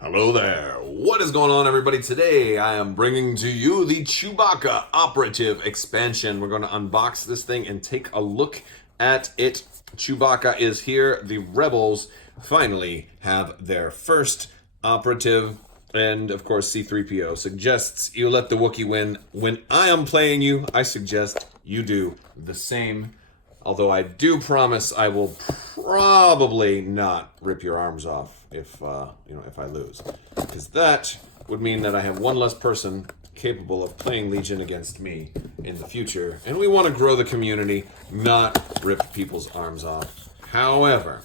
Hello there. What is going on, everybody? Today I am bringing to you the Chewbacca Operative expansion. We're going to unbox this thing and take a look at it. Chewbacca is here. The Rebels finally have their first operative. And of course, C-3PO suggests you let the Wookiee win. When I am playing you, I suggest you do the same. Although I do promise I will probably not rip your arms off if I lose, because that would mean that I have one less person capable of playing Legion against me in the future, and we want to grow the community, not rip people's arms off. However,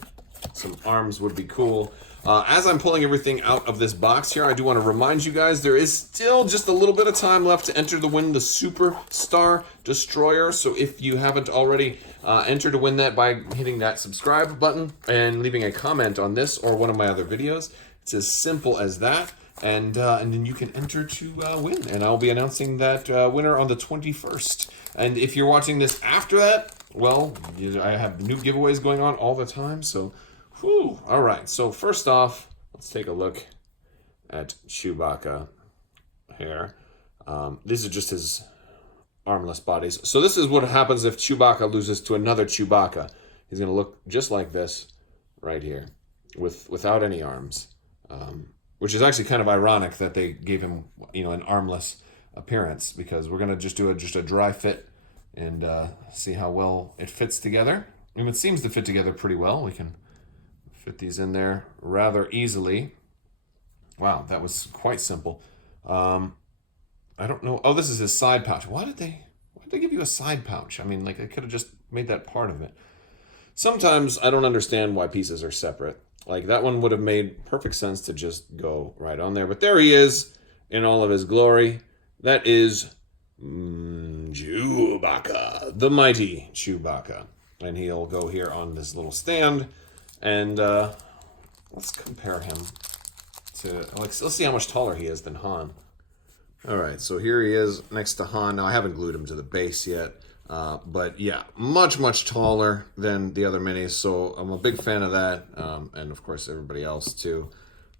some arms would be cool. As I'm pulling everything out of this box here, I do want to remind you guys there is still just a little bit of time left to enter to win the Superstar Destroyer. So if you haven't already entered to win that by hitting that subscribe button and leaving a comment on this or one of my other videos, it's as simple as that. And then you can enter to win. And I'll be announcing that winner on the 21st. And if you're watching this after that, well, I have new giveaways going on all the time, so... Whew. All right, so first off, let's take a look at Chewbacca Hair. These are just his armless bodies. So this is what happens if Chewbacca loses to another Chewbacca. He's going to look just like this right here, without any arms, which is actually kind of ironic that they gave him, an armless appearance, because we're going to just do a dry fit and see how well it fits together. I mean, it seems to fit together pretty well. We can fit these in there rather easily. Wow, that was quite simple. I don't know. Oh, this is his side pouch. Why did they give you a side pouch? I mean, like, they could have just made that part of it. Sometimes I don't understand why pieces are separate. Like, that one would have made perfect sense to just go right on there. But there he is in all of his glory. That is Chewbacca, the mighty Chewbacca. And he'll go here on this little stand. And let's compare him to, let's see how much taller he is than Han. All right, so here he is next to Han. Now, I haven't glued him to the base yet, but yeah, much taller than the other minis, so I'm a big fan of that, and of course everybody else too,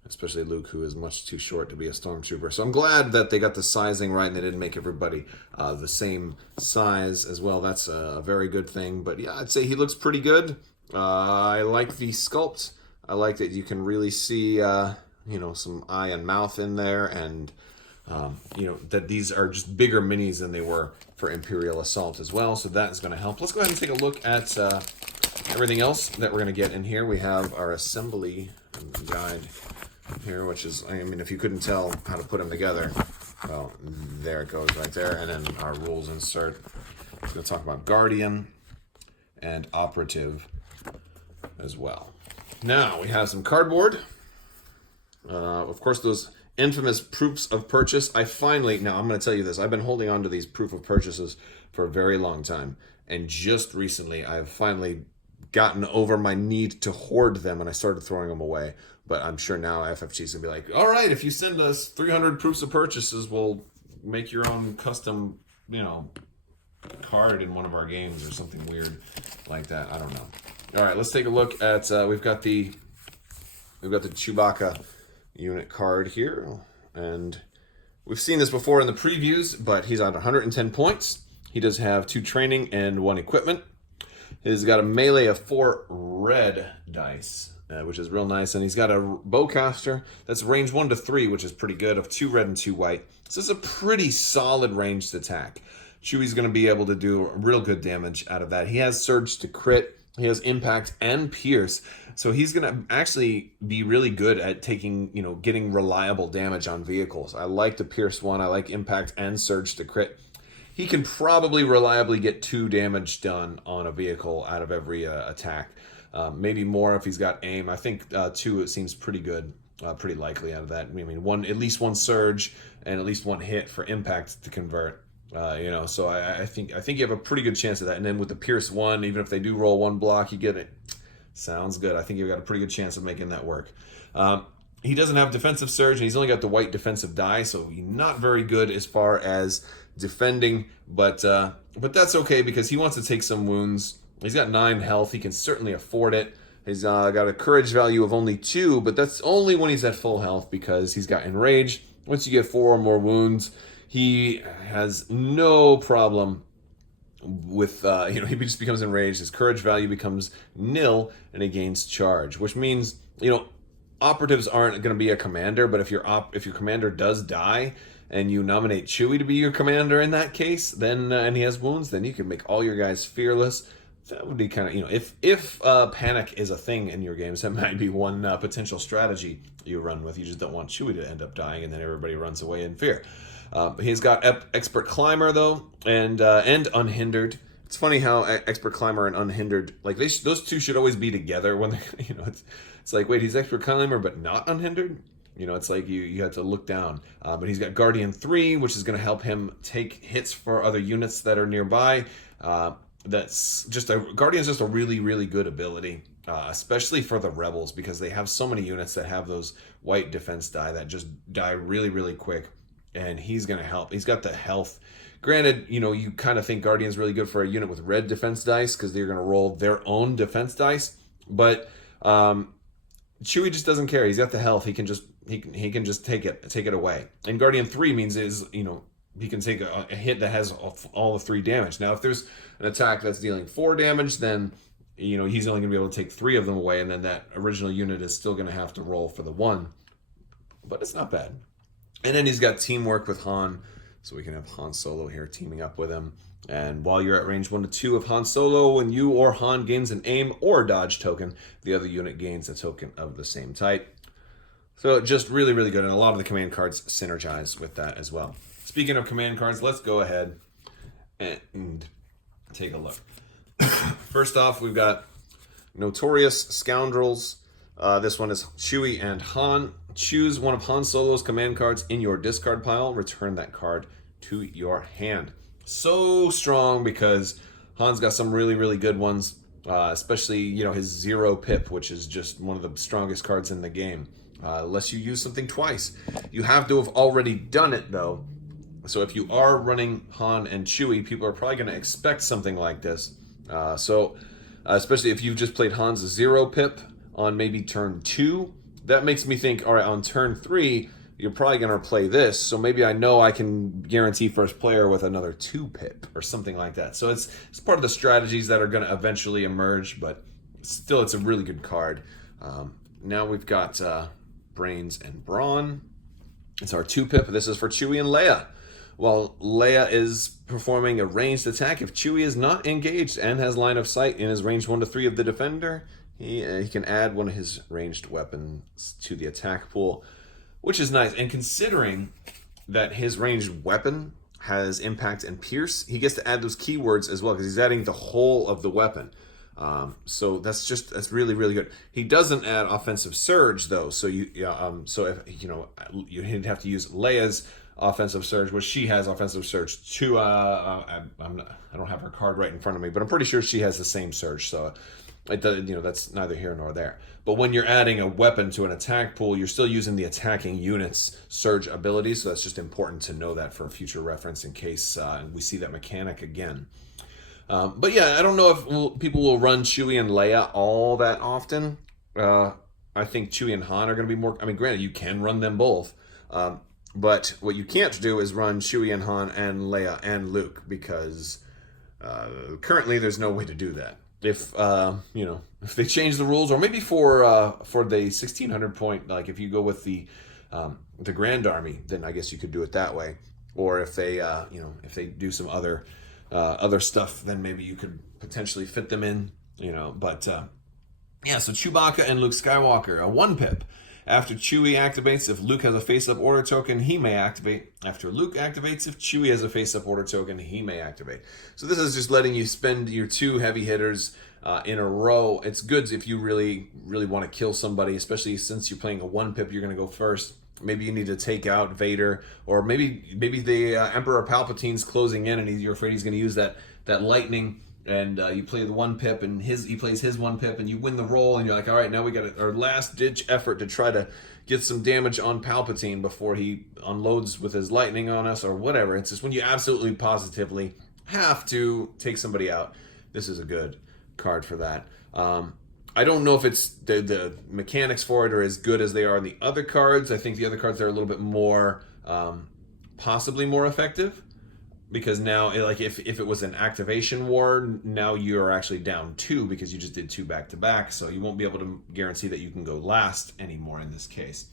especially Luke, who is much too short to be a stormtrooper. So I'm glad that they got the sizing right and they didn't make everybody the same size as well. That's a very good thing, but yeah, I'd say he looks pretty good. I like the sculpt. I like that you can really see, some eye and mouth in there, and, that these are just bigger minis than they were for Imperial Assault as well, so that is going to help. Let's go ahead and take a look at everything else that we're going to get in here. We have our assembly guide here, which is, I mean, if you couldn't tell how to put them together, well, there it goes right there, and then our rules insert. We're going to talk about Guardian and Operative as well. Now we have some cardboard. Of course, those infamous proofs of purchase. Now I'm going to tell you this. I've been holding on to these proof of purchases for a very long time. And just recently, I've finally gotten over my need to hoard them, and I started throwing them away. But I'm sure now FFG is going to be like, all right, if you send us 300 proofs of purchases, we'll make your own custom, card in one of our games or something weird like that. I don't know. All right, let's take a look at, we've got the Chewbacca unit card here, and we've seen this before in the previews, but he's at 110 points. He does have 2 training and 1 equipment. He's got a melee of 4 red dice, which is real nice, and he's got a bowcaster that's range 1 to 3, which is pretty good, of 2 red and 2 white. So it's a pretty solid ranged attack. Chewie's going to be able to do real good damage out of that. He has surge to crit. He has impact and pierce. So he's going to actually be really good at getting reliable damage on vehicles. I like the pierce one. I like impact and surge to crit. He can probably reliably get 2 damage done on a vehicle out of every attack. Maybe more if he's got aim. I think 2, it seems pretty good, pretty likely out of that. I mean, at least 1 surge and at least 1 hit for impact to convert. So I think you have a pretty good chance of that. And then with the Pierce 1, even if they do roll 1 block, you get it. Sounds good. I think you've got a pretty good chance of making that work. He doesn't have defensive surge, and he's only got the white defensive die, so he's not very good as far as defending. But that's okay, because he wants to take some wounds. He's got 9 health. He can certainly afford it. He's got a courage value of only 2, but that's only when he's at full health because he's got enraged. Once you get 4 or more wounds, he has no problem with, he just becomes enraged. His courage value becomes nil, and he gains charge, which means, operatives aren't going to be a commander, but if your commander does die and you nominate Chewie to be your commander in that case, then and he has wounds, then you can make all your guys fearless. That would be kind of, if panic is a thing in your games, that might be one potential strategy you run with. You just don't want Chewie to end up dying, and then everybody runs away in fear. He's got Expert Climber, though, and Unhindered. It's funny how Expert Climber and Unhindered, like those two should always be together when they, it's like, wait, he's Expert Climber but not Unhindered? It's like you have to look down. But he's got Guardian 3, which is going to help him take hits for other units that are nearby. Guardian's just a really, really good ability, especially for the rebels, because they have so many units that have those white defense die that just die really, really quick, and he's going to help. He's got the health. Granted, you kind of think Guardian's really good for a unit with red defense dice because they're going to roll their own defense dice, but Chewie just doesn't care. He's got the health. He can just take it away. And Guardian 3 means he can take a hit that has all the 3 damage. Now, if there's an attack that's dealing 4 damage, then he's only going to be able to take 3 of them away, and then that original unit is still going to have to roll for the 1. But it's not bad. And then he's got teamwork with Han, so we can have Han Solo here teaming up with him. And while you're at range 1 to 2 of Han Solo, when you or Han gains an aim or dodge token, the other unit gains a token of the same type. So just really, really good, and a lot of the command cards synergize with that as well. Speaking of command cards, let's go ahead and take a look. First off, we've got Notorious Scoundrels. This one is Chewie and Han. Choose one of Han Solo's command cards in your discard pile. Return that card to your hand. So strong because Han's got some really, really good ones, especially, his 0 pip, which is just one of the strongest cards in the game. Unless you use something twice. You have to have already done it, though. So if you are running Han and Chewie, people are probably going to expect something like this. Especially if you've just played Han's 0 pip on maybe turn 2, that makes me think, all right, on turn 3, you're probably going to play this. So maybe I know I can guarantee first player with another 2 pip or something like that. So it's part of the strategies that are going to eventually emerge, but still, it's a really good card. Now we've got Brains and Brawn. It's our 2 pip. This is for Chewie and Leia. While Leia is performing a ranged attack, if Chewie is not engaged and has line of sight in his range 1 to 3 of the defender, he can add one of his ranged weapons to the attack pool, which is nice. And considering that his ranged weapon has impact and pierce, he gets to add those keywords as well because he's adding the whole of the weapon. So that's really, really good. He doesn't add offensive surge though, so so if you'd have to use Leia's offensive surge, which she has offensive surge too. I don't have her card right in front of me, but I'm pretty sure she has the same surge. So it does, that's neither here nor there. But when you're adding a weapon to an attack pool, you're still using the attacking unit's surge ability. So that's just important to know that for future reference in case we see that mechanic again. But yeah, I don't know if people will run Chewie and Leia all that often. I think Chewie and Han are going to be more. I mean, granted, you can run them both. But what you can't do is run Chewie and Han and Leia and Luke because currently there's no way to do that. If if they change the rules, or maybe for the 1600 point, like if you go with the Grand Army, then I guess you could do it that way. Or if they if they do some other stuff, then maybe you could potentially fit them in. But so Chewbacca and Luke Skywalker, a 1 pip. After Chewie activates, if Luke has a face-up order token, he may activate. After Luke activates, if Chewie has a face-up order token, he may activate. So this is just letting you spend your 2 heavy hitters in a row. It's good if you really, really want to kill somebody, especially since you're playing a 1 pip, you're going to go first. Maybe you need to take out Vader, or maybe the Emperor Palpatine's closing in, and you're afraid he's going to use that lightning. And you play the 1 pip, and he plays his 1 pip, and you win the roll, and you're like, all right, now we got our last ditch effort to try to get some damage on Palpatine before he unloads with his lightning on us or whatever. It's just when you absolutely positively have to take somebody out. This is a good card for that. I don't know if it's the mechanics for it are as good as they are in the other cards. I think the other cards are a little bit more, possibly more effective. Because now, like, if it was an activation war, now you're actually down 2 because you just did 2 back-to-back, so you won't be able to guarantee that you can go last anymore in this case.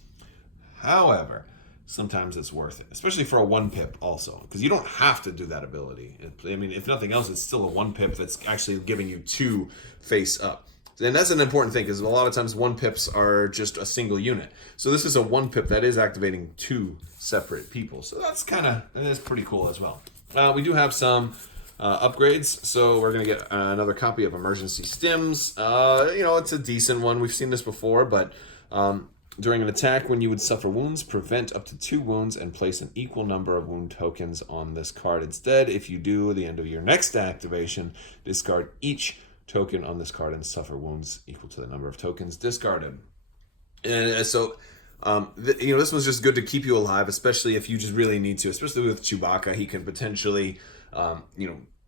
However, sometimes it's worth it, especially for a 1-pip also, because you don't have to do that ability. I mean, if nothing else, it's still a 1-pip that's actually giving you 2 face up. And that's an important thing, because a lot of times 1-pips are just a single unit. So this is a 1-pip that is activating 2 separate people. So that's pretty cool as well. We do have some upgrades, so we're going to get another copy of Emergency Stims. It's a decent one. We've seen this before, but during an attack, when you would suffer wounds, prevent up to 2 wounds and place an equal number of wound tokens on this card. Instead, if you do, at the end of your next activation, discard each token on this card and suffer wounds equal to the number of tokens discarded. And so... this was just good to keep you alive, especially if you just really need to, especially with Chewbacca. He can potentially,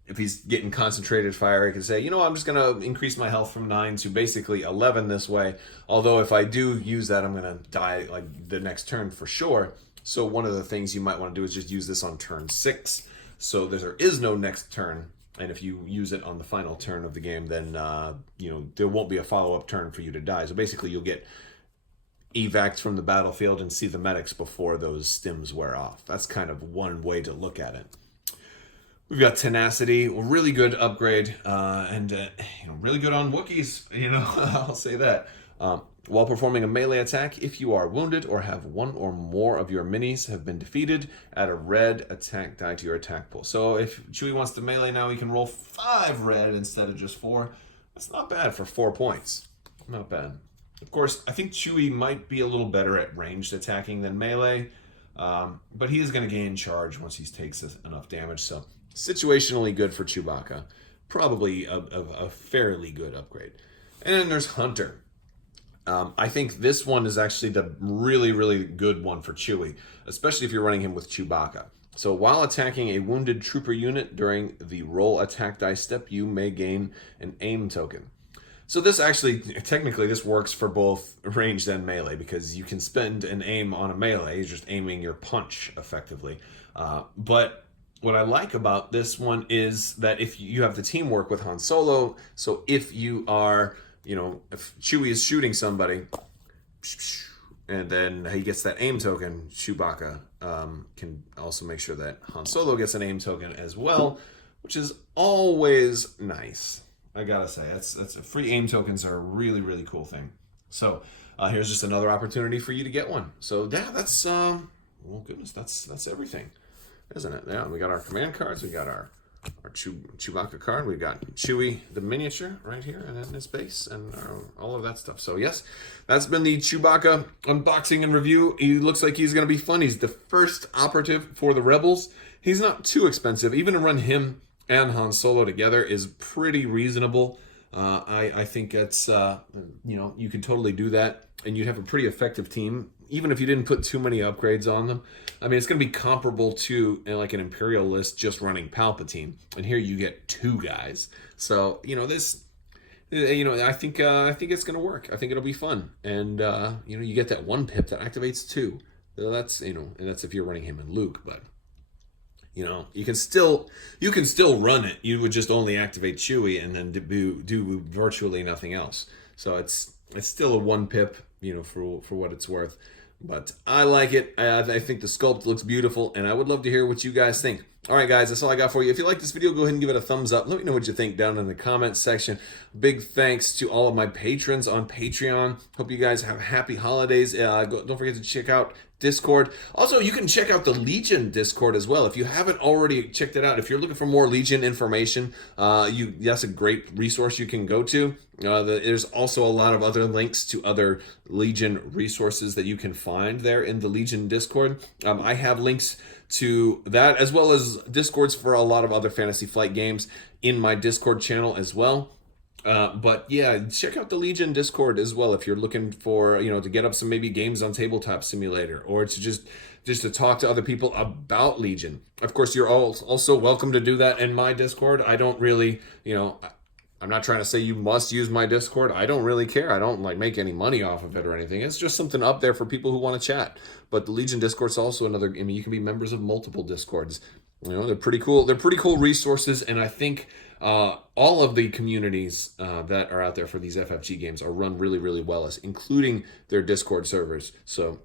if he's getting concentrated fire, he can say, I'm just going to increase my health from 9 to basically 11 this way. Although if I do use that, I'm going to die like the next turn for sure. So one of the things you might want to do is just use this on turn 6. So there is no next turn. And if you use it on the final turn of the game, then, there won't be a follow-up turn for you to die. So basically you'll get evacs from the battlefield and see the medics before those stims wear off. That's kind of one way to look at it. We've got Tenacity, a really good upgrade, and really good on Wookiees. I'll say that. While performing a melee attack, if you are wounded or have one or more of your minis have been defeated, add a red attack die to your attack pool. So if Chewie wants to melee now, he can roll 5 red instead of just 4. That's not bad for 4 points. Not bad. Of course, I think Chewie might be a little better at ranged attacking than melee, but he is going to gain charge once he takes enough damage. So situationally good for Chewbacca. Probably a fairly good upgrade. And then there's Hunter. I think this one is actually the really, really good one for Chewie, especially if you're running him with Chewbacca. So while attacking a wounded trooper unit during the roll attack die step, you may gain an aim token. So this actually, technically, this works for both ranged and melee, because you can spend an aim on a melee, you're just aiming your punch effectively. But what I like about this one is that if you have the teamwork with Han Solo, so if you are, if Chewie is shooting somebody, and then he gets that aim token, Chewbacca can also make sure that Han Solo gets an aim token as well, which is always nice. I gotta say, that's free aim tokens are a really, really cool thing. So here's just another opportunity for you to get one. So yeah, that's well, goodness, that's everything, isn't it? Yeah, we got our command cards, we got our Chewbacca card, we got Chewie the miniature right here, and then his base, and all of that stuff. So yes, that's been the Chewbacca unboxing and review. He looks like he's gonna be fun. He's the first operative for the Rebels. He's not too expensive, even to run him and Han Solo together is pretty reasonable. I think it's, you can totally do that, and you have a pretty effective team, even if you didn't put too many upgrades on them. I mean, it's going to be comparable to like an Imperial list just running Palpatine, and here you get 2 guys. So, this, I think it's going to work. I think it'll be fun, and you get that 1-pip that activates 2. So that's, and that's if you're running him and Luke, but. You can still run it. You would just only activate Chewie and then do virtually nothing else. So it's still a 1-pip, for what it's worth. But I like it. I think the sculpt looks beautiful, and I would love to hear what you guys think. All right, guys, that's all I got for you. If you like this video, go ahead and give it a thumbs up. Let me know what you think down in the comments section. Big thanks to all of my patrons on Patreon. Hope you guys have happy holidays. Don't forget to check out Discord. Also, you can check out the Legion Discord as well. If you haven't already checked it out, if you're looking for more Legion information, that's a great resource you can go to. There's also a lot of other links to other Legion resources that you can find there in the Legion Discord. I have links to that, as well as Discords for a lot of other Fantasy Flight games in my Discord channel as well. But yeah, check out the Legion Discord as well if you're looking for, to get up some maybe games on Tabletop Simulator, or to just to talk to other people about Legion. Of course, you're all also welcome to do that in my Discord. I don't really, I'm not trying to say you must use my Discord. I don't really care. I don't like make any money off of it or anything. It's just something up there for people who want to chat. But the Legion Discord's also another. I mean, you can be members of multiple Discords. You know, they're pretty cool. They're pretty cool resources, and I think all of the communities that are out there for these FFG games are run really, really well, including their Discord servers. So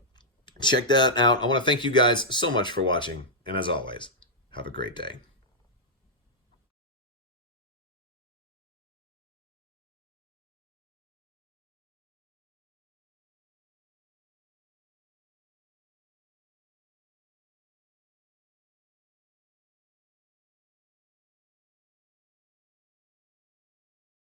check that out. I want to thank you guys so much for watching, and as always, have a great day.